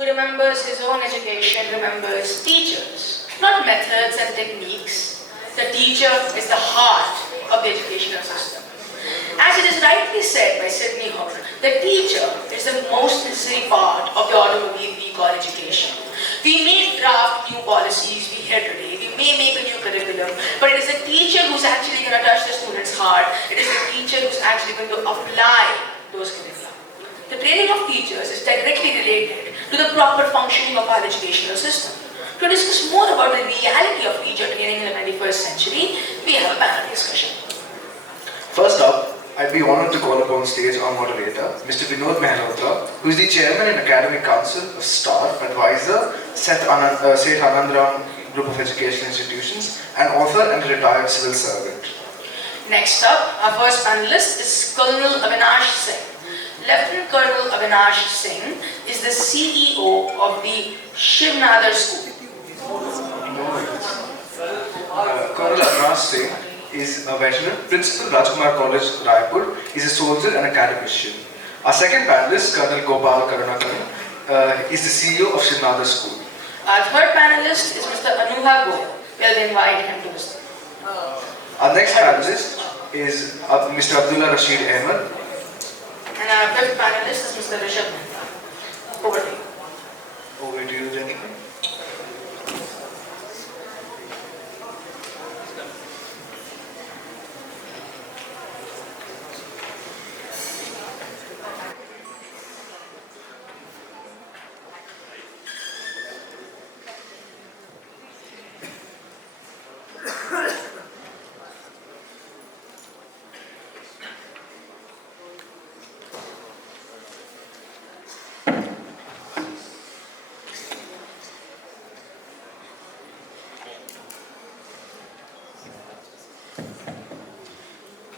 who remembers his own education remembers teachers, not methods and techniques. The teacher is the heart of the educational system. As it is rightly said by Sidney Hall, the teacher is the most necessary part of the automobile we call education. We may draft new policies we hear today, we may make a new curriculum, but it is the teacher who's actually going to touch the student's heart. It is the teacher who's actually going to apply those curriculum. The training of teachers is directly related to the proper functioning of our educational system. To discuss more about the reality of teacher training in the 21st century, we have a panel discussion. First up, I'd be honored to call upon stage our moderator, Mr. Vinod Malhotra, who is the chairman and academic council of STAR, advisor, Seth Anandram Group of Education Institutions, and author and retired civil servant. Next up, our first panelist is Colonel Avinash Singh. Lieutenant Colonel Avinash Singh is the CEO of the Shiv Nadar School. Colonel Avinash Singh is a veteran, Principal Rajkumar College, Raipur, is a soldier and academician. Our second panelist, Colonel Gopal Karunakaran, is the CEO of Shiv Nadar School. Our third panelist is Mr. Anubha Goyal. We'll invite him to visit. Our next panelist is Mr. Abdulla Rasheed Ahmed. And our fifth panelist is Mr. Rishabh. Over to you. Over to you, Jennifer.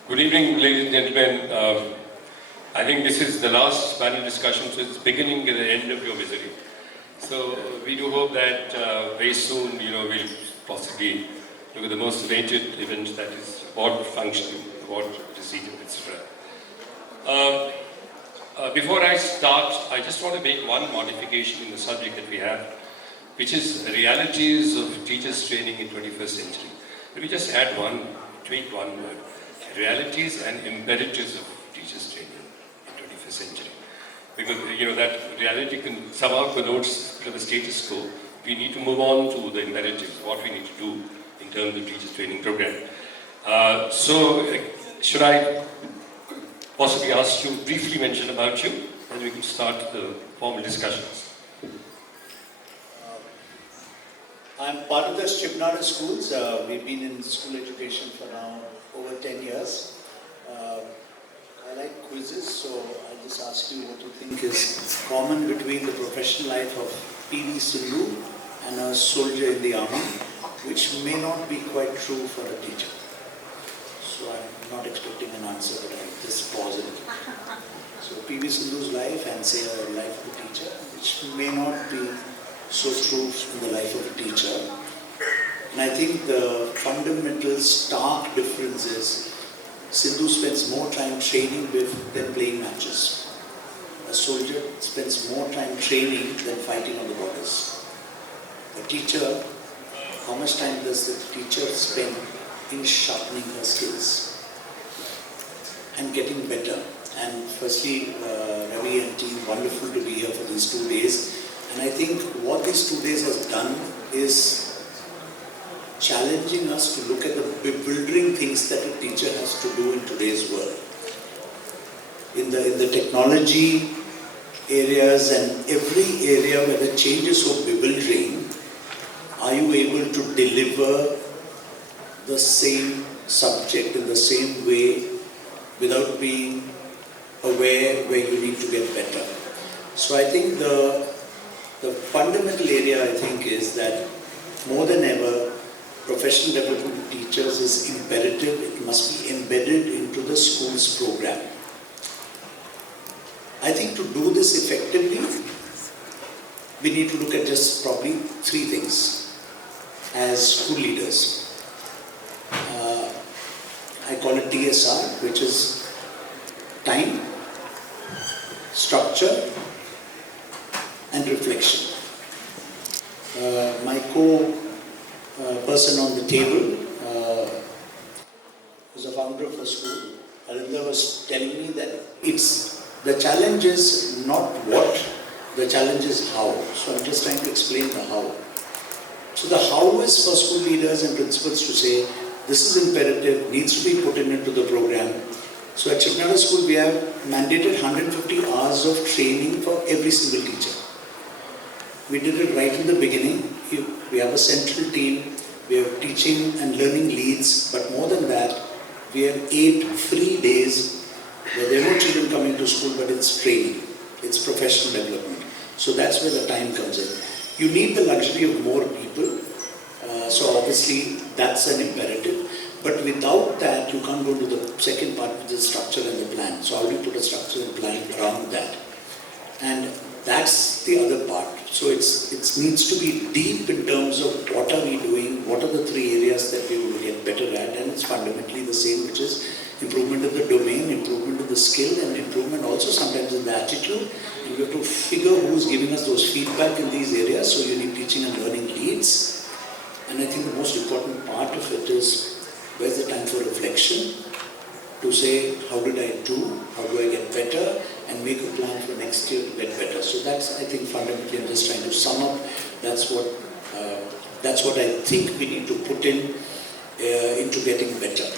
Good evening, ladies and gentlemen. I think this is the last panel discussion, so it's beginning and the end of your misery. So we do hope that very soon, we'll possibly look at the most awaited event, that is award function, award procedure, etc. Before I start, I just want to make one modification in the subject that we have, which is realities of teachers training in 21st century. Let me just add tweak one word. Realities and imperatives of teachers training in 21st century. Because, that reality can somehow connotes the status quo. We need to move on to the imperatives, what we need to do in terms of teachers training program. Should I possibly ask you briefly mention about you, and we can start the formal discussions. I'm part of the Shiv Nadar schools. We've been in school education for now over 10 years. I like quizzes, so I'll just ask you what you think is common between the professional life of P.V. Sindhu and a soldier in the army, which may not be quite true for a teacher. So I'm not expecting an answer, but I'll just pause it. So P.V. Sindhu's life and say a life of a teacher, which may not be so true in the life of a teacher. And I think the fundamental stark difference is Sindhu spends more time training than playing matches. A soldier spends more time training than fighting on the borders. A teacher, how much time does the teacher spend in sharpening her skills and getting better? And firstly, Ravi and team, wonderful to be here for these 2 days. And I think what these 2 days has done is challenging us to look at the bewildering things that a teacher has to do in today's world. In the technology areas and every area where the change is so bewildering, are you able to deliver the same subject in the same way without being aware where you need to get better? So I think the fundamental area, I think, is that more than ever, professional development of teachers is imperative. It must be embedded into the school's program. I think to do this effectively, we need to look at just probably 3 things as school leaders. I call it TSR, which is time, structure, and reflection. Anandram was telling me that the challenge is not what, the challenge is how. So I'm just trying to explain the how. So the how is for school leaders and principals to say, this is imperative, needs to be put into the program. So at Shiv School, we have mandated 150 hours of training for every single teacher. We did it right in the beginning. We have a central team, we have teaching and learning leads, but more than that, we have 8 free days where there are no children coming to school, but it's training, it's professional development. So that's where the time comes in. You need the luxury of more people, so obviously that's an imperative. But without that, you can't go to the second part, which is structure and the plan. So how do you put a structure and plan around that? And that's the other part. So it needs to be deep in terms of what are we doing, what are the 3 areas that we will get better at, and it's fundamentally the same, which is improvement in the domain, improvement in the skill, and improvement also sometimes in the attitude. And we have to figure who's giving us those feedback in these areas. So you need teaching and learning leads. And I think the most important part of it is, where's the time for reflection? To say, how did I do? How do I get better? And make a plan for next year to get better. So that's, I think, fundamentally, I'm just trying to sum up. That's what I think we need to put into getting better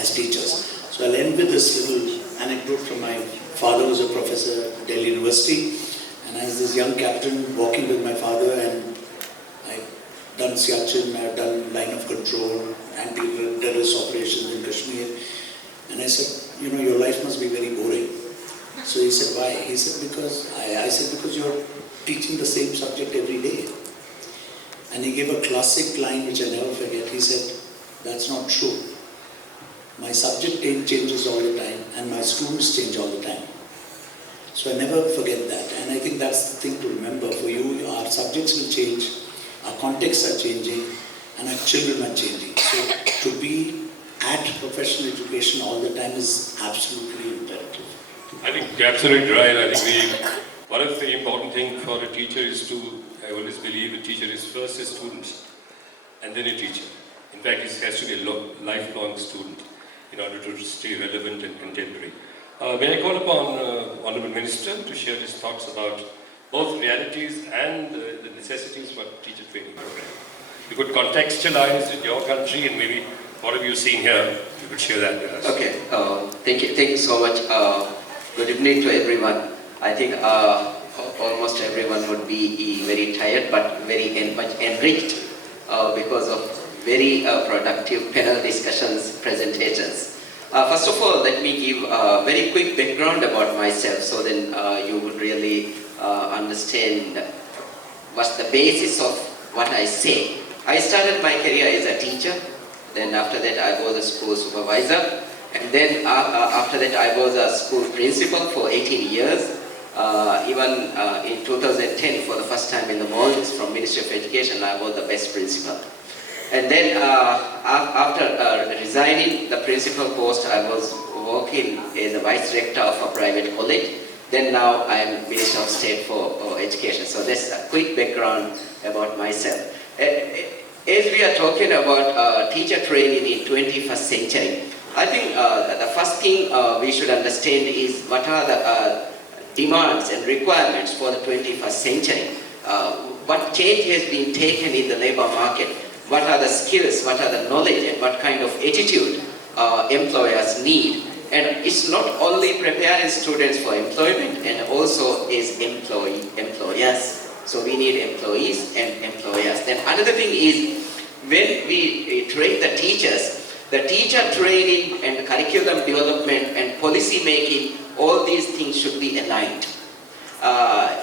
as teachers. So I'll end with this little anecdote from my father, who was a professor at Delhi University. And I was this young captain walking with my father, and I've done Siachen, I've done line of control, anti-terrorist operations in Kashmir. And I said, your life must be very boring. So he said, why? He said, because, I said, because you're teaching the same subject every day. And he gave a classic line which I never forget. He said, that's not true. My subject changes all the time and my students change all the time. So I never forget that. And I think that's the thing to remember. For you, our subjects will change, our contexts are changing, and our children are changing. So to be at professional education all the time is absolutely imperative. I think you're absolutely right. I think one of the important things for a teacher is to, I always believe a teacher is first a student and then a teacher. In fact, it has to be a lifelong student in order to stay relevant and contemporary. May I call upon Honourable Minister to share his thoughts about both realities and the necessities for teacher training program. You could contextualize in your country and maybe what have you seen here? You could share that with us. Okay, thank you so much. Good evening to everyone. I think almost everyone would be very tired but very much enriched because of very productive panel discussions, presentations. First of all, let me give a very quick background about myself so then you would really understand what's the basis of what I say. I started my career as a teacher. Then after that I was a school supervisor, and then after that I was a school principal for 18 years. Even in 2010, for the first time in the Maldives, from Ministry of Education, I was the best principal. And then after resigning the principal post, I was working as a vice rector of a private college. Then now I am Minister of State for Education. So that's a quick background about myself. As we are talking about teacher training in 21st century, I think the first thing we should understand is what are the demands and requirements for the 21st century. What change has been taken in the labor market, what are the skills, what are the knowledge, and what kind of attitude employers need. And it's not only preparing students for employment and also is employers. So we need employees and employers. Then another thing is when we train the teachers, the teacher training and curriculum development and policy making, all these things should be aligned.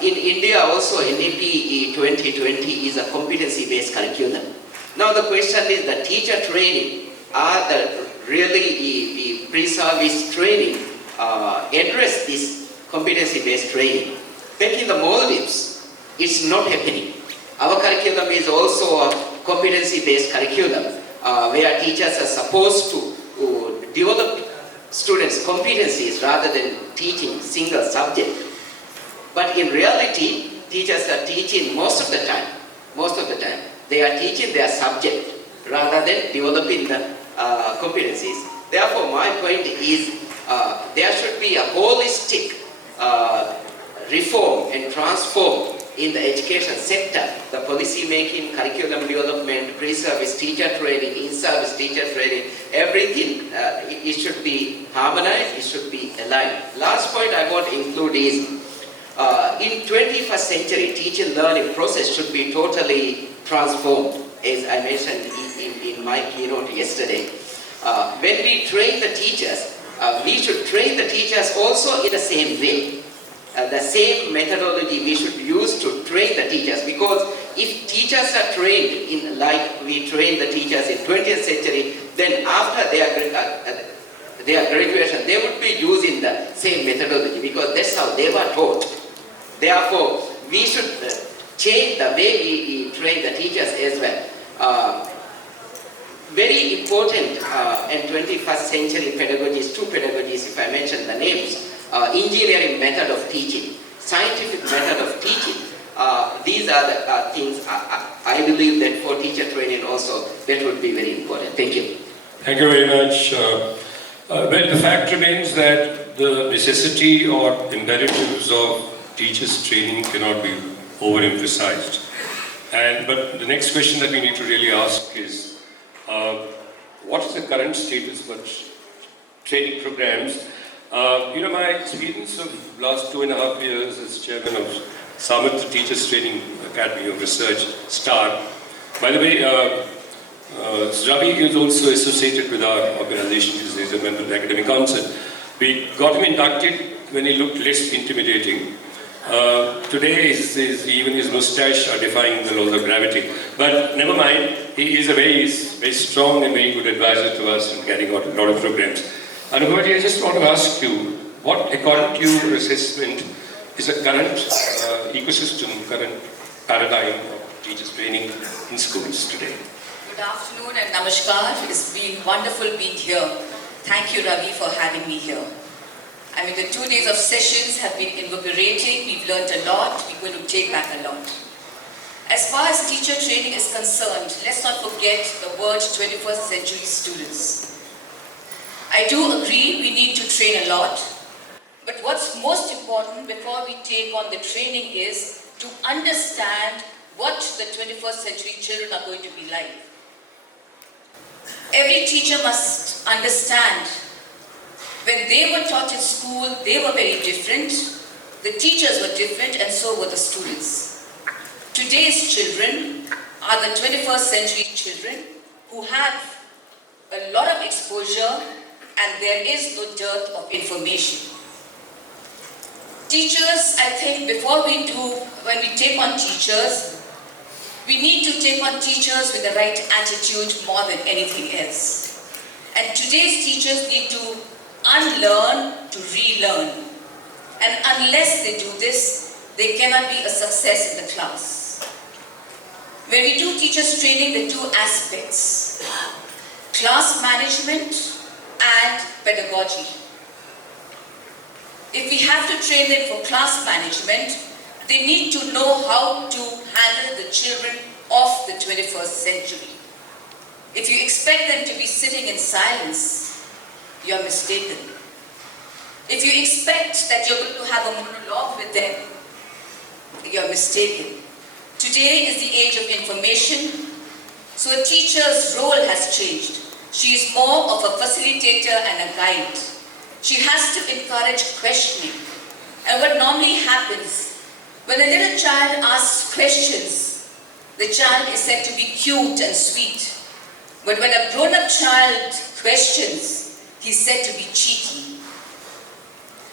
In India also NEP 2020 is a competency-based curriculum. Now the question is the teacher training, are the really pre-service training address this competency-based training? Back in the Maldives, it's not happening. Our curriculum is also a competency-based curriculum where teachers are supposed to develop students' competencies rather than teaching single subject. But in reality, teachers are teaching most of the time, they are teaching their subject rather than developing the competencies. Therefore, my point is there should be a holistic reform and transform in the education sector, the policy making, curriculum development, pre-service teacher training, in-service teacher training, everything, it should be harmonized, it should be aligned. Last point I want to include is, in 21st century, teaching learning process should be totally transformed, as I mentioned in my keynote yesterday. When we train the teachers, we should train the teachers also in the same way. The same methodology we should use to train the teachers, because if teachers are trained in like we train the teachers in 20th century, then after their graduation they would be using the same methodology, because that's how they were taught. Therefore, we should change the way we train the teachers as well. Very important in 21st century pedagogies, two pedagogies if I mention the names. Engineering method of teaching, scientific method of teaching. These are the things I believe that for teacher training also that would be very important. Thank you. Thank you very much. Well, the fact remains that the necessity or imperatives of teachers training cannot be overemphasized. But the next question that we need to really ask is, what is the current status of training programs? My experience of last 2.5 years as chairman of Samarth Teachers Training Academy of Research, STAR. By the way, Ravi is also associated with our organization. He's a member of the academic council. We got him inducted when he looked less intimidating. Today, even his mustache are defying the laws of gravity. But never mind, he is a very strong and very good advisor to us in carrying out a lot of programs. Anubha, I just want to ask you, what, according to your assessment, is the current ecosystem, current paradigm of teachers training in schools today? Good afternoon and namaskar. It's been wonderful being here. Thank you, Ravi, for having me here. I mean, the 2 days of sessions have been invigorating. We've learned a lot. We're going to take back a lot. As far as teacher training is concerned, let's not forget the word 21st century students. I do agree we need to train a lot, but what's most important before we take on the training is to understand what the 21st century children are going to be like. Every teacher must understand when they were taught in school, they were very different, the teachers were different, and so were the students. Today's children are the 21st century children who have a lot of exposure and there is no dearth of information. Teachers, I think when we take on teachers, we need to take on teachers with the right attitude more than anything else. And today's teachers need to unlearn to relearn. And unless they do this, they cannot be a success in the class. When we do teachers training, there are two aspects: class management and pedagogy. If we have to train them for class management, they need to know how to handle the children of the 21st century. If you expect them to be sitting in silence, you are mistaken. If you expect that you're going to have a monologue with them, you are mistaken. Today is the age of information, so a teacher's role has changed. She is more of a facilitator and a guide. She has to encourage questioning. And what normally happens, when a little child asks questions, the child is said to be cute and sweet. But when a grown-up child questions, he's said to be cheeky.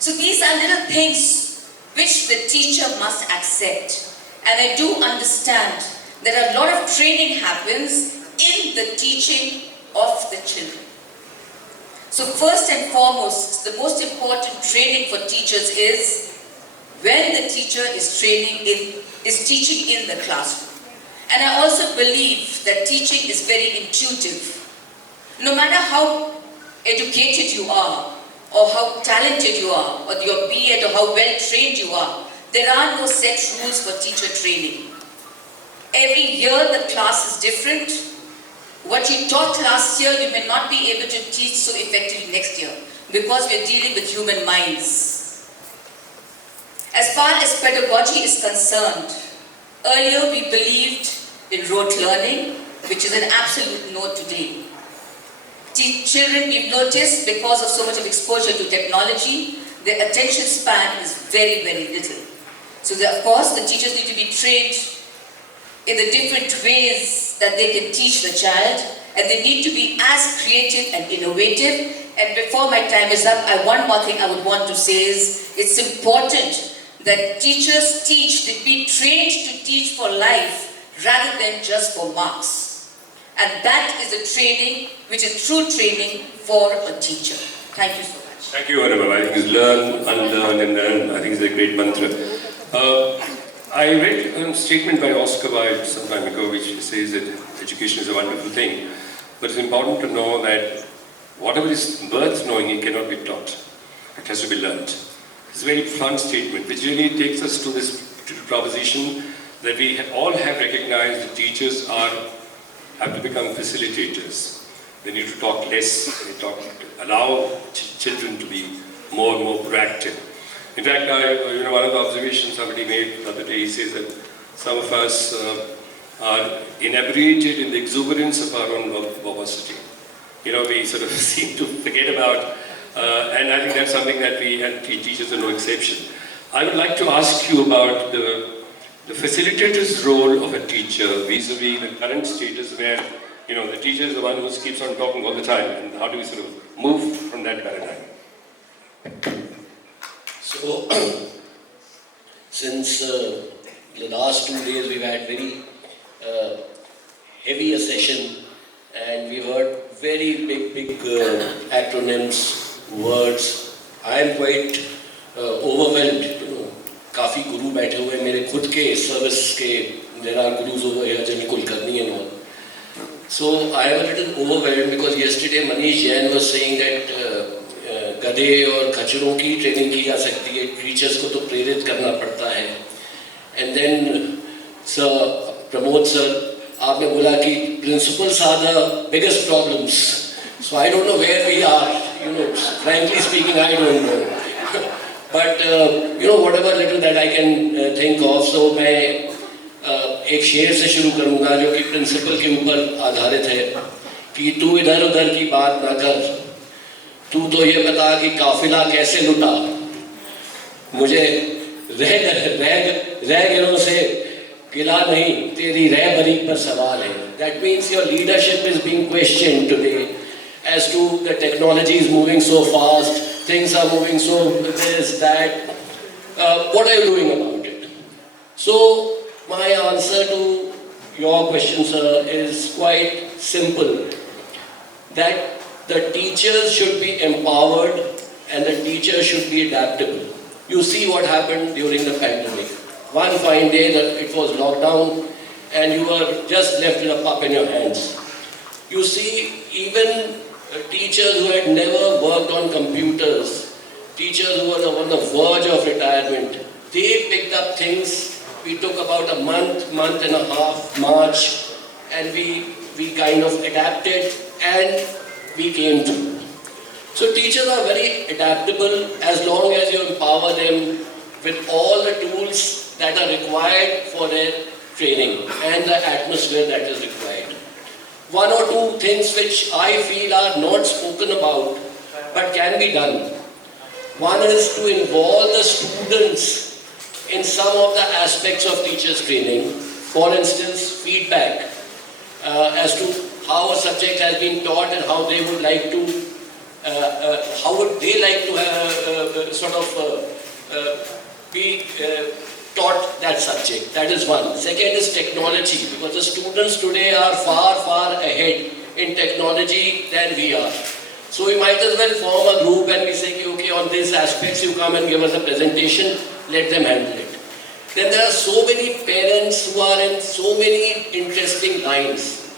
So these are little things which the teacher must accept. And I do understand that a lot of training happens in the teaching of the children. So first and foremost, the most important training for teachers is when the teacher is teaching in the classroom. And I also believe that teaching is very intuitive. No matter how educated you are, or how talented you are, or your BEd, or how well trained you are, there are no set rules for teacher training. Every year the class is different. What you taught last year, you may not be able to teach so effectively next year because we're dealing with human minds. As far as pedagogy is concerned, earlier we believed in rote learning, which is an absolute no today. Children, we've noticed, because of so much of exposure to technology, their attention span is very, very little. So of course, the teachers need to be trained in the different ways that they can teach the child, and they need to be as creative and innovative. And before my time is up, one more thing I would want to say is, it's important that teachers be trained to teach for life rather than just for marks. And that is a training, which is true training for a teacher. Thank you so much. Thank you, Anubha. I think it's learn, unlearn, and learn. I think it's a great mantra. I read a statement by Oscar Wilde some time ago, which says that education is a wonderful thing, but it's important to know that whatever is worth knowing, it cannot be taught. It has to be learned. It's a very fun statement, which really takes us to this proposition that we all have recognized that teachers have to become facilitators. They need to talk less, allow children to be more and more proactive. In fact, one of the observations somebody made the other day, he says that some of us are inebriated in the exuberance of our own verbosity. We sort of seem to forget about, and I think that's something that and teachers are no exception. I would like to ask you about the facilitator's role of a teacher vis-a-vis the current status where, the teacher is the one who keeps on talking all the time, and how do we sort of move from that paradigm? So, since the last 2 days we've had very heavy a session, and we've heard very big acronyms, words. I am quite overwhelmed. काफी गुरु बैठे हुए मेरे खुद के service के there are gurus over here, Jani Kulkarni and all. So I am a little overwhelmed because yesterday Manish Jain was saying that गधे और खच्चरों की ट्रेनिंग की जा सकती है, टीचर्स को तो प्रेरित करना पड़ता है. And then Sir Pramod sir, आपने बोला कि principals are the biggest problems. So I don't know where we are. Frankly speaking, I don't know. But whatever little that I can think of, so मैं एक शेर से शुरू करूँगा जो कि प्रिंसिपल के ऊपर आधारित है कि तू इधर उधर की बात ना कर, तू तो ये बता कि काफिला कैसे लुटा, मुझे रह गिरों से गिला नहीं, तेरी रह बरी पर सवाल है. That means your leadership is being questioned today as to the technology is moving so fast, things are moving so this, that. What are you doing about it? So my answer to your question, sir, is quite simple. That the teachers should be empowered and the teachers should be adaptable. You see what happened during the pandemic. One fine day that it was lockdown and you were just left with a pup in your hands. You see, even teachers who had never worked on computers, teachers who were on the verge of retirement, they picked up things. We took about a month and a half, March, and we kind of adapted and we came through. So teachers are very adaptable as long as you empower them with all the tools that are required for their training and the atmosphere that is required. One or two things which I feel are not spoken about but can be done. One is to involve the students in some of the aspects of teachers' training. For instance, feedback as to how a subject has been taught and how they would like to, how would they like to be taught that subject. That is one. Second is technology, because the students today are far ahead in technology than we are. So we might as well form a group and we say, okay, on these aspects you come and give us a presentation, let them handle it. Then there are so many parents who are in so many interesting lines.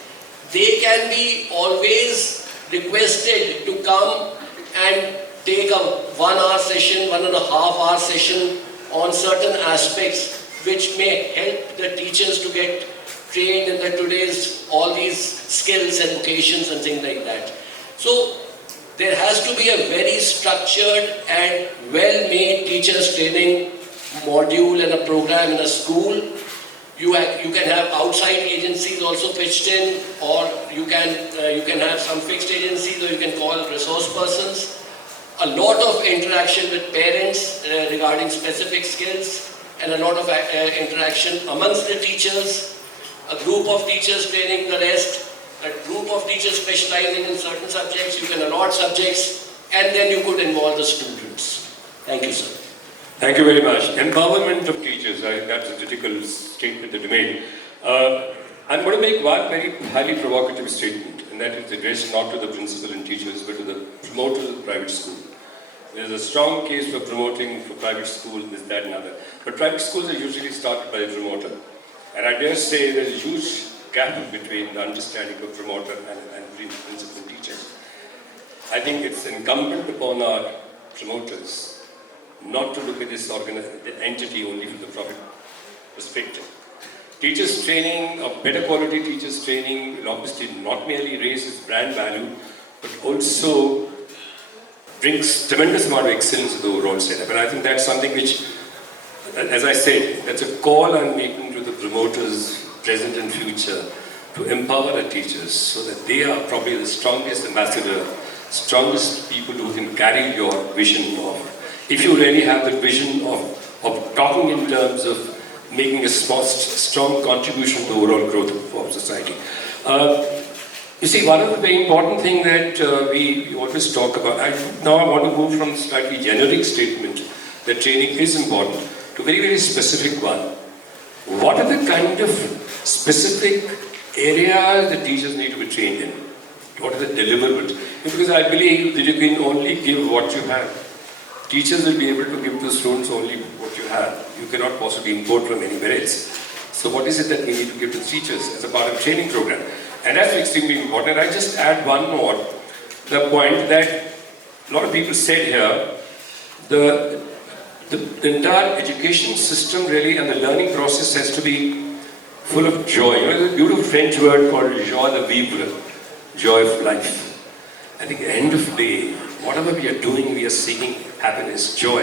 They can be always requested to come and take a 1 hour session, 1.5 hour session on certain aspects which may help the teachers to get trained in the today's all these skills and vocations and things like that. So there has to be a very structured and well-made teachers training module and a program in a school. You can have outside agencies also pitched in, or you can have some fixed agencies, or you can call resource persons. A lot of interaction with parents regarding specific skills, and a lot of interaction amongst the teachers. A group of teachers training the rest, a group of teachers specializing in certain subjects. You can allot subjects, and then you could involve the students. Thank you, sir. Thank you very much. Empowerment of teachers, that's a critical statement that you made. I'm going to make one very highly provocative statement, and that is addressed not to the principal and teachers, but to the promoter of the private school. There's a strong case for promoting for private school, this, that, and other. But private schools are usually started by the promoter. And I dare say there's a huge gap between the understanding of promoter and principal and teachers. I think it's incumbent upon our promoters not to look at this entity only from the profit perspective. Teachers training, or better quality teachers training, will obviously not merely raise its brand value, but also brings tremendous amount of excellence to the overall setup. And I think that's something which, as I said, that's a call I'm making to the promoters, present and future, to empower the teachers so that they are probably the strongest ambassador, strongest people who can carry your vision of, if you really have the vision of talking in terms of making a strong contribution to the overall growth of society. You see, one of the very important things that we always talk about, now I want to move from a slightly generic statement that training is important to a very, very specific one. What are the kind of specific areas that teachers need to be trained in? What are the deliverables? Because I believe that you can only give what you have. Teachers will be able to give to students only what you have. You cannot possibly import from anywhere else. So what is it that we need to give to teachers as a part of training program? And that's extremely important. I just add one more, the point that a lot of people said here, the entire education system really and the learning process has to be full of joy. You know, there's a beautiful French word called joie de vivre, joy of life. I think at the end of the day, whatever we are doing, we are seeking happiness, joy.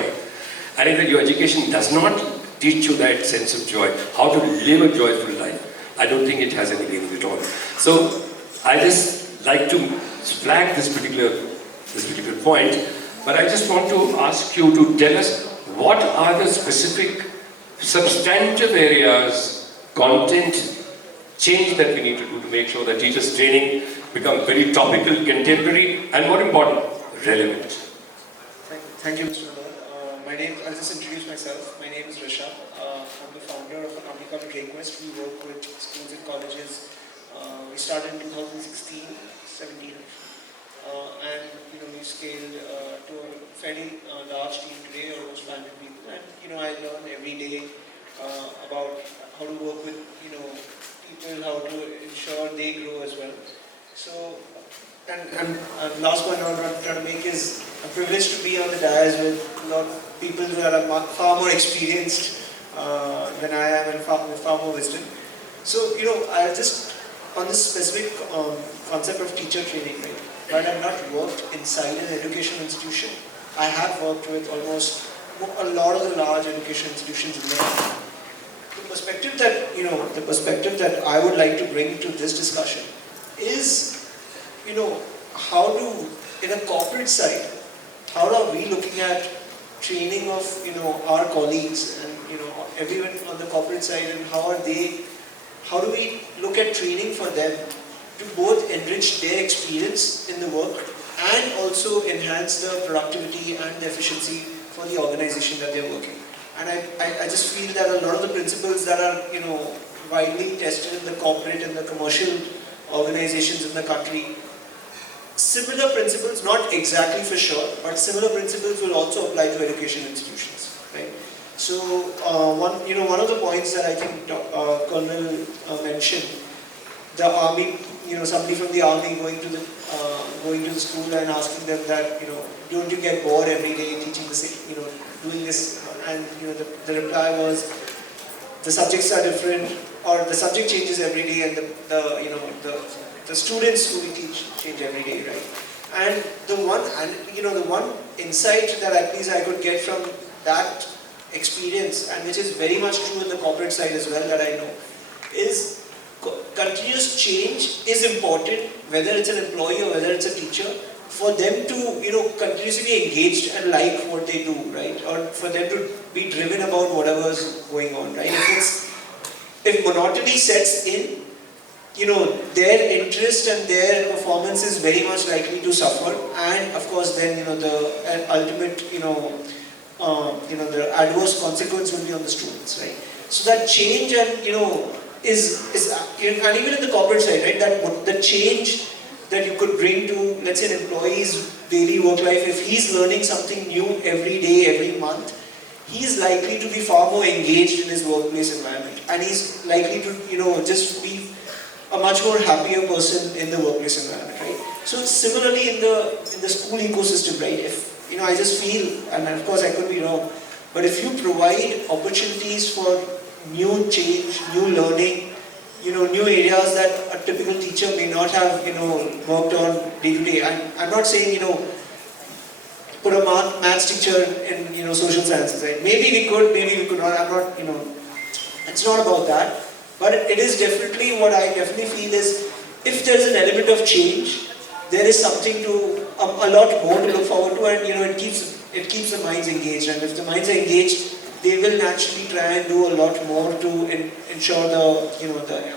I think that your education does not teach you that sense of joy, how to live a joyful life. I don't think it has any meaning at all. So I just like to flag this particular point, but I just want to ask you to tell us what are the specific substantive areas, content change that we need to do to make sure that teachers' training become very topical, contemporary, and more important, relevant. Thank you, Mr. Nadar. I'll just introduce myself. My name is Rasheed. I'm the founder of a company called Request. We work with schools and colleges. We started in 2016, 17. And we scaled to a fairly large team today, almost 500 people. And I learn every day about how to work with people, how to ensure they grow as well. So, and last point I want to try to make is a privilege to be on the dais with a lot of people who are far more experienced than I am and with far more wisdom. So, I just, on this specific concept of teacher training, right? But I've not worked inside an educational institution. I have worked with almost a lot of the large education institutions in the country. The perspective that I would like to bring to this discussion is, how do, in a corporate side, how are we looking at training of, our colleagues and, everyone on the corporate side, and how do we look at training for them to both enrich their experience in the work and also enhance the productivity and the efficiency for the organization that they're working. And I just feel that a lot of the principles that are, widely tested in the corporate and the commercial organizations in the country, similar principles, not exactly for sure, but similar principles will also apply to education institutions, right? So one of the points that I think Colonel mentioned, the army, somebody from the army going to the school and asking them that, don't you get bored every day teaching the same, doing this, and the reply was, the subjects are different, or the subject changes every day, and the students who we teach change every day, right? And the one insight that at least I could get from that experience, and which is very much true in the corporate side as well, that I know, is continuous change is important, whether it's an employee or whether it's a teacher, for them to continuously be engaged and like what they do, right? Or for them to be driven about whatever's going on, right? If monotony sets in, their interest and their performance is very much likely to suffer, and of course then the ultimate the adverse consequence will be on the students, right? So that change and is and even in the corporate side, right? That the change that you could bring to, let's say, an employee's daily work life, if he's learning something new every day, every month, he's likely to be far more engaged in his workplace environment, and he's likely to just be a much more happier person in the workplace environment, right? So similarly in the school ecosystem, right? If I just feel, and of course I could be wrong, but if you provide opportunities for new change, new learning, new areas that a typical teacher may not have worked on day to day. I'm not saying put a maths teacher in social sciences, right? Maybe we could not. I'm not it's not about that. But it is definitely, what I definitely feel is, if there is an element of change, there is something to, a lot more to look forward to, and it keeps the minds engaged. And if the minds are engaged, they will naturally try and do a lot more to ensure the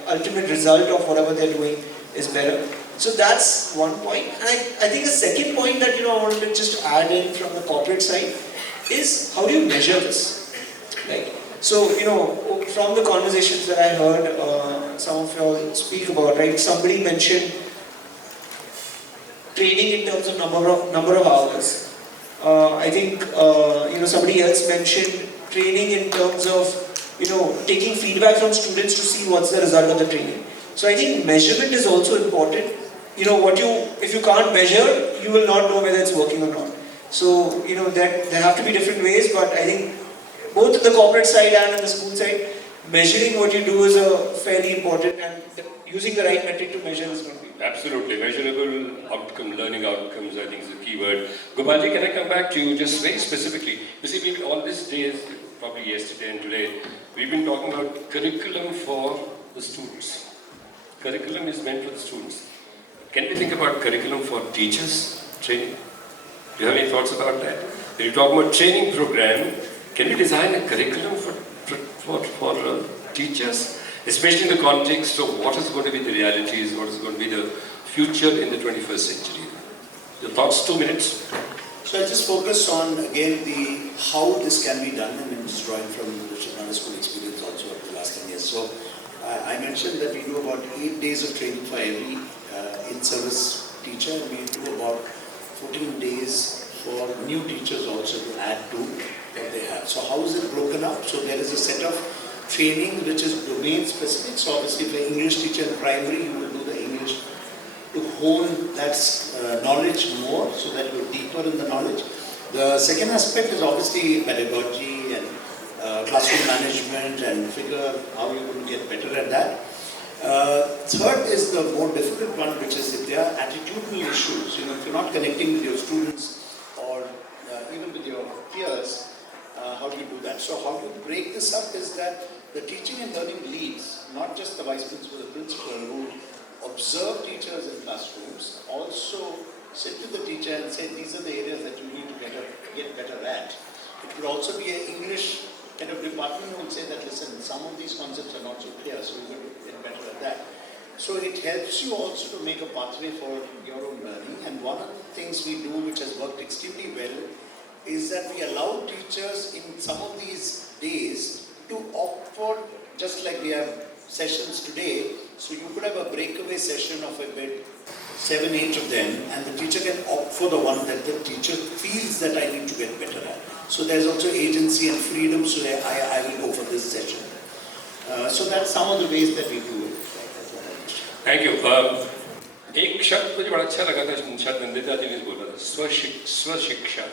ultimate result of whatever they're doing is better. So that's one point. And I think a second point that I wanted to just add in from the corporate side is, how do you measure this, right? So, from the conversations that I heard some of you all speak about, right? Somebody mentioned training in terms of number of hours. I think, somebody else mentioned training in terms of, taking feedback from students to see what's the result of the training. So I think measurement is also important. If you can't measure, you will not know whether it's working or not. So, there have to be different ways, but I think both in the corporate side and in the school side, measuring what you do is fairly important, and using the right metric to measure is going to be. Absolutely. Measurable outcome, learning outcomes, I think is the key word. Gopalji, can I come back to you just very specifically? You see, all these days, probably yesterday and today, we've been talking about curriculum for the students. Curriculum is meant for the students. Can we think about curriculum for teachers, training? Do you have any thoughts about that? When you talk about training program, can we design a curriculum for teachers, especially in the context of what is going to be the realities, what is going to be the future in the 21st century? Your thoughts, 2 minutes. So I just focus on, again, the how this can be done, and I'm just drawing from the Nadar school experience also of the last 10 years. So I mentioned that we do about 8 days of training for every in-service teacher, and we do about 14 days for new teachers also to add to what they have. So how is it broken up? So there is a set of training which is domain specific. So obviously for English teacher in primary, you will do the English to hone that knowledge more, so that you're deeper in the knowledge. The second aspect is obviously pedagogy and classroom management, and figure how you're going to get better at that. Third is the more difficult one, which is if there are attitudinal issues, if you're not connecting with your students or even with your peers, how do you do that? So how do you break this up is that the teaching and learning leads, not just the vice principal, the principal, who observe teachers in classrooms, also sit with the teacher and say, these are the areas that you need to get better at. It could also be an English kind of department who will say that, listen, some of these concepts are not so clear, so you're going to get better at that. So it helps you also to make a pathway for your own learning. And one of the things we do, which has worked extremely well, is that we allow teachers in some of these days to opt for, just like we have sessions today, so you could have a breakaway session of a bit, 7, 8 of them, and the teacher can opt for the one that the teacher feels that I need to get better at. So there's also agency and freedom, so I will go for this session. So that's some of the ways that we do it. Thank you. एक शब्द मुझे बड़ा अच्छा लगा था, शायद नंदिता जी ने बोला था, स्वशिक्षा,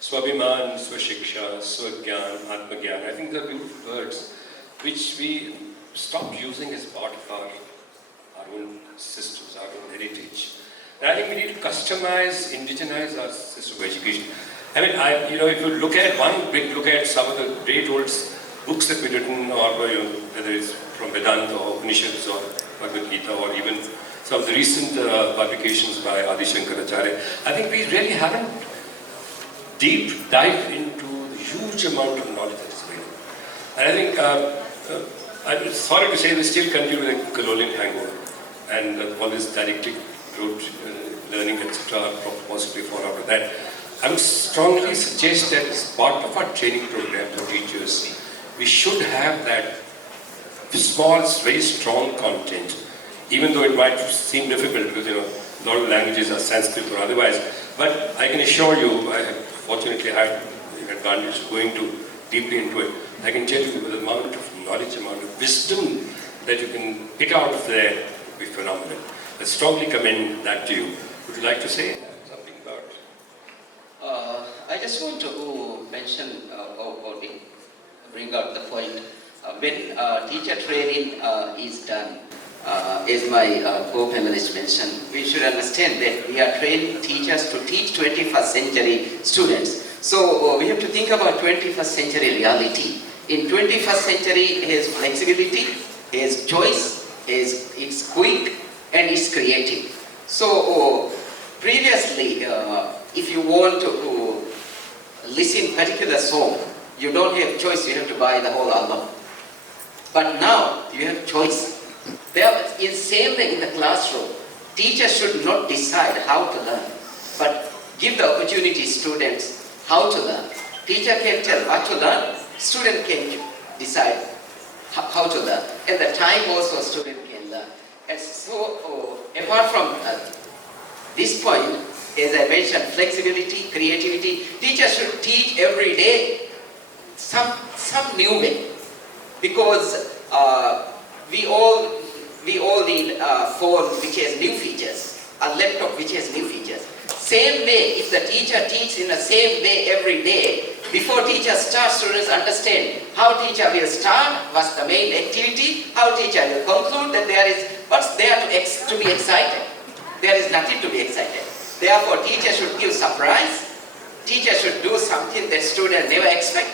स्वाभिमान, स्वशिक्षा, स्वज्ञान, आत्मज्ञान. I think they're beautiful words which we stopped using as part of our own systems, our own heritage. And I think we need to customize, indigenize our system of education. I mean, if you look at some of the great old books that we've written, or whether it's from Vedanta or Upanishads or Bhagavad Gita, or even some of the recent publications by Adi Shankaracharya, I think we really haven't deep dived into the huge amount of knowledge that is available. And I think, I'm sorry to say, we still continue with the colonial hangover, and all this dialectic rote learning, etc., possibly fall out of that. I would strongly suggest that as part of our training program for teachers, we should have that small, very strong content, even though it might seem difficult because a lot of languages are Sanskrit or otherwise. But I can assure you, I have fortunately had the advantage of going deeply into it. I can tell you the amount of knowledge, amount of wisdom that you can pick out of there will be phenomenal. I strongly commend that to you. Would you like to say something about it? I just want to mention or bring out the point. When teacher training is done, as my co-panelist mentioned, we should understand that we are training teachers to teach 21st century students. So we have to think about 21st century reality. In 21st century, it has flexibility, it has choice, it's quick, and it's creative. So previously, if you want to listen particular song, you don't have choice, you have to buy the whole album. But now, you have choice. In same way in the classroom, teachers should not decide how to learn, but give the opportunity to students how to learn. Teacher can tell what to learn, student can decide how to learn. And the time also student can learn. And so, apart from this point, as I mentioned, flexibility, creativity, teachers should teach every day some new way. Because we all need a phone which has new features, a laptop which has new features. Same way, if the teacher teaches in the same way every day, before teacher starts, students understand how teacher will start, what's the main activity, how teacher will conclude, that there is what's there to be excited. There is nothing to be excited. Therefore, teacher should give surprise. Teacher should do something that students never expect.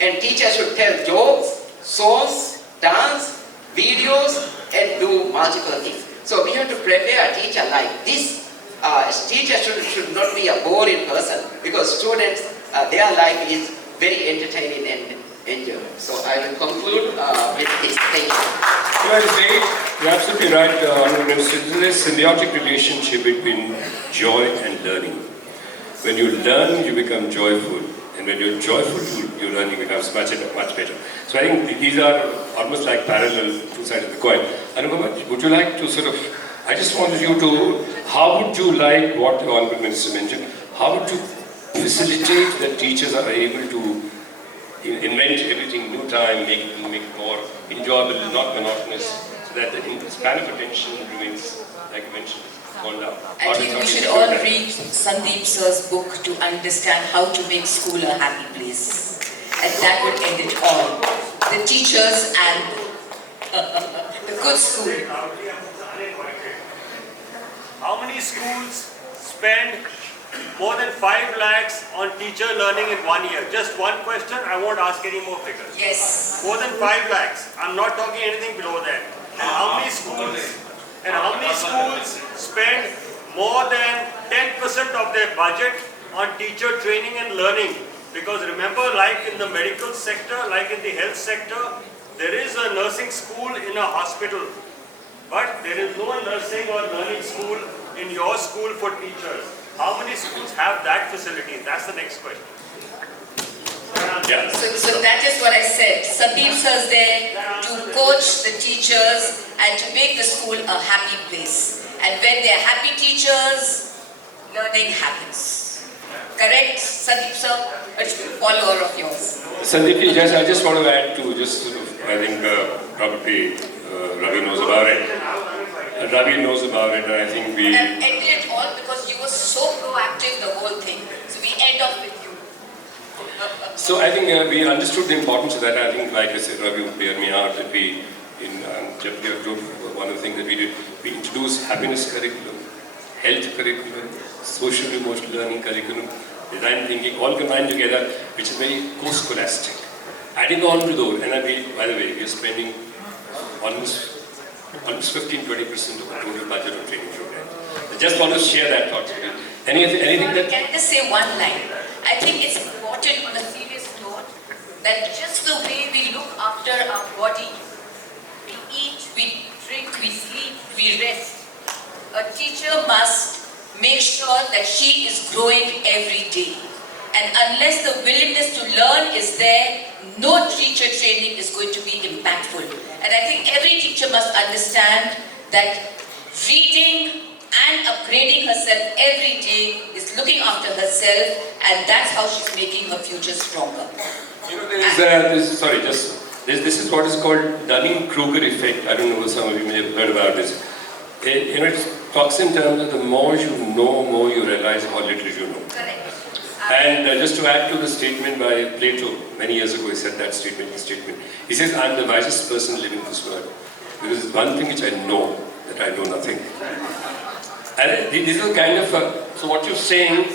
And teacher should tell jokes, songs, dance, videos, and do multiple things. So we have to prepare a teacher like this. Teacher should not be a boring person, because students, their life is very entertaining and enjoyable. So I will conclude with this. Thank you. Well, you're absolutely right, Honourable Minister. There's a symbiotic relationship between joy and learning. When you learn, you become joyful. And when you're joyful, your learning becomes much better. So I think these are almost like parallel two sides of the coin. Anubha, would you like to I just wanted you to, how would you like what the Honourable Minister mentioned, how would you facilitate that teachers are able to invent everything new time, make it more enjoyable, not monotonous, so that the span of attention remains, like you mentioned, gone down. I think we should all read Sandeep Sir's book to understand how to make school a happy place. And that would end it all. The teachers and the good school. How many schools spend more than 5 lakhs on teacher learning in 1 year? Just one question, I won't ask any more figures. Yes. More than 5 lakhs. I'm not talking anything below that. And how many schools spend more than 10% of their budget on teacher training and learning? Because remember, like in the medical sector, like in the health sector, there is a nursing school in a hospital. But there is no nursing or learning school in your school for teachers. How many schools have that facility? That's the next question. Yeah. So that is what I said. Sandeep Sir is there to coach the teachers and to make the school a happy place. And when they are happy teachers, learning happens. Correct, Sandeep Sir? A follower of yours. Sandeep, I just want to add to I think probably Ravi knows about it. Ravi knows about it, and I think we... And ended it all because you were so proactive, the whole thing. So we end up with you. So I think we understood the importance of that. I think, like I said, Ravi would bear me out that we in Jaipuria group, one of the things that we did, we introduced happiness curriculum, health curriculum, social emotional learning curriculum, design thinking, all combined together, which is very co-scholastic. Adding on to those, and by the way, we are spending almost 15-20% of the total budget of training program. I just want to share that thought. Anything that... Can I just say one line? I think it's important on a serious note that just the way we look after our body, we eat, we drink, we sleep, we rest, a teacher must make sure that she is growing every day. And unless the willingness to learn is there, no teacher training is going to be impactful. And I think every teacher must understand that reading and upgrading herself every day is looking after herself, and that's how she's making her future stronger. You know, this is what is called Dunning-Kruger effect. I don't know if some of you may have heard about this. It talks in terms of the more you know, more you realize how little you know. Correct. And just to add to the statement by Plato, many years ago he said that statement, he says, I'm the wisest person living this world. Because it's one thing which I know, that I know nothing. And this is kind of, so what you're saying,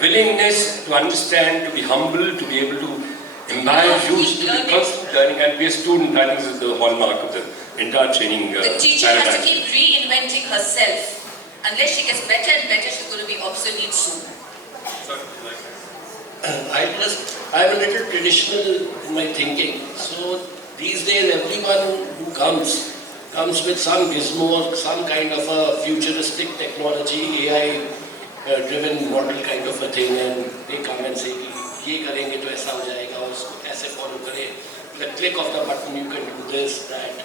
willingness to understand, to be humble, to be able to imbibe, use, to be constant learning, and be a student, I think is the hallmark of the entire training The teacher paradigm. has to keep reinventing herself. Unless she gets better and better, she's going to be obsolete soon. I'm a little traditional in my thinking. So these days, everyone who comes with some gizmo, some kind of a futuristic technology, AI-driven model kind of a thing, and they come and say, "ये करेंगे तो ऐसा हो जाएगा, उसको ऐसे follow करें." The click of the button, you can do this, that.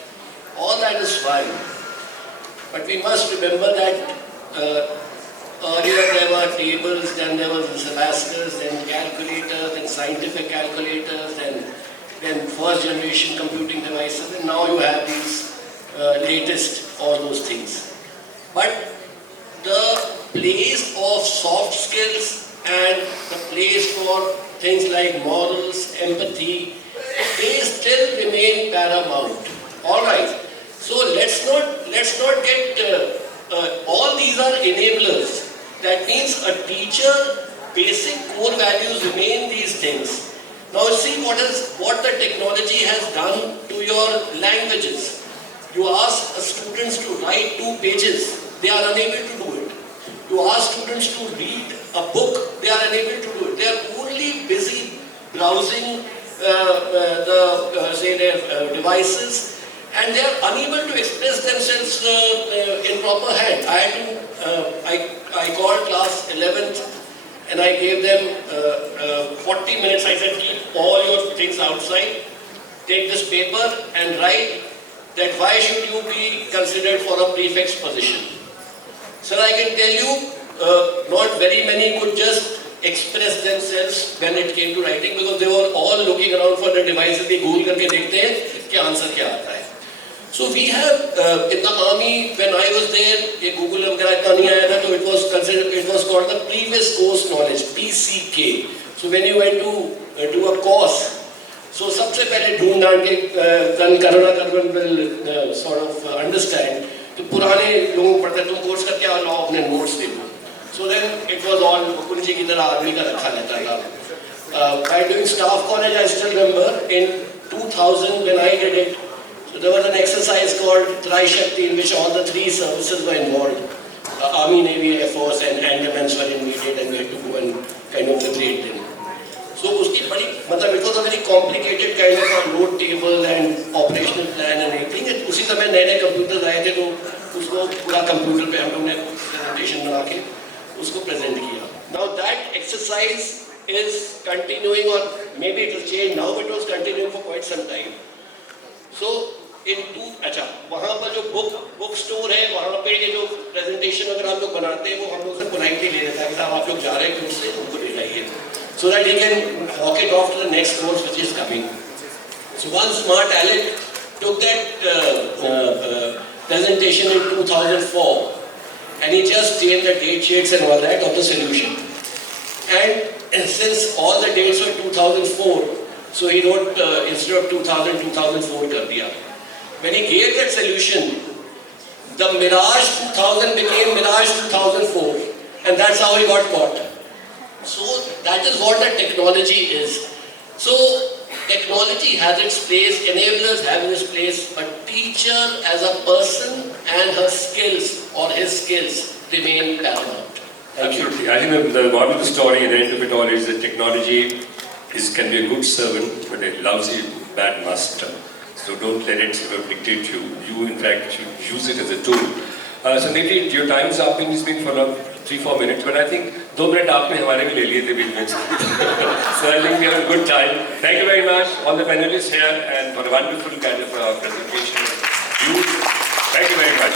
All that is fine, but we must remember that. Earlier there were tables, then there was Zelascus, then calculators, then scientific calculators, then first generation computing devices, and now you have these latest, all those things. But the place of soft skills and the place for things like morals, empathy, they still remain paramount. All right. So let's not get all these are enablers. That means a teacher, basic core values remain these things. Now see what the technology has done to your languages. You ask students to write 2 pages, they are unable to do it. You ask students to read a book, they are unable to do it. They are only busy browsing their devices, and they are unable to express themselves in proper hand. I called class 11th and I gave them 40 minutes. I said, keep all your things outside, take this paper and write that why should you be considered for a prefect's position. So I can tell you, not very many could just express themselves when it came to writing, because they were all looking around for the devices. They Google करके देखते हैं कि answer क्या आता है. So we have in the army, when I was there, ये Google वगैरह का नहीं आया था, तो it was called the previous course knowledge, PCK. So when you went to do a course, so सबसे पहले ढूंढ के Karunakaran will sort of understand. तो पुराने लोगों पढ़ते तुम कोर्स करके आओ, लाओ अपने नोट्स दे दो. So then it was all कुंजी की तरह आदमी का रखा रहता था. By doing staff college, I still remember in 2000 when I did it. So there was an exercise called Tri-Shakti in which all the 3 services were involved. Army, Navy, Air Force and Andamans were invaded, and we had to go and kind of recreate them. So उसकी बड़ी मतलब it was a very complicated kind of a load table and operational plan and everything. उसी समय नए computer आए थे, तो उसको पूरा कंप्यूटर पे हम लोग ने presentation बना के उसको present किया. Now that exercise is continuing, or maybe it has changed now, but it was continuing for quite some time. So अच्छा, वहाँ पर जो बुक स्टोर है, वहाँ पे ये जो प्रेजेंटेशन अगर हम लोग बनाते हैं, वो हम लोग से पोलाइटली ले लेता है कि साहब आप लोग जा रहे हैं, उससे उनको ले जाइए, so that he can walk it off to the next course which is coming. So one smart aleck took that presentation in 2004, and he just changed the date sheets and all that of the solution. And since all the dates were 2004, so he wrote instead of 2000, 2004 कर दिया. When he gave that solution, the Mirage 2000 became Mirage 2004, and that's how he got caught. So that is what the technology is. So technology has its place, enablers have its place, but teacher as a person and her skills or his skills remain paramount. Absolutely. I think the moral of the story at the end of it all is that technology can be a good servant, but a lousy, bad master. So don't let it sort of dictate you. You, in fact, should use it as a tool. So maybe your time is up, and it's been for 3-4 minutes, but I think 2 minutes आपने हमारे भी ले लिए थे बीच में. So I think we have a good time. Thank you very much, all the panelists here, and for a wonderful kind of presentation. Thank you very much.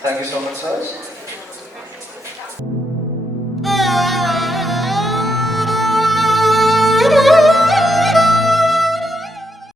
Thank you so much, sir.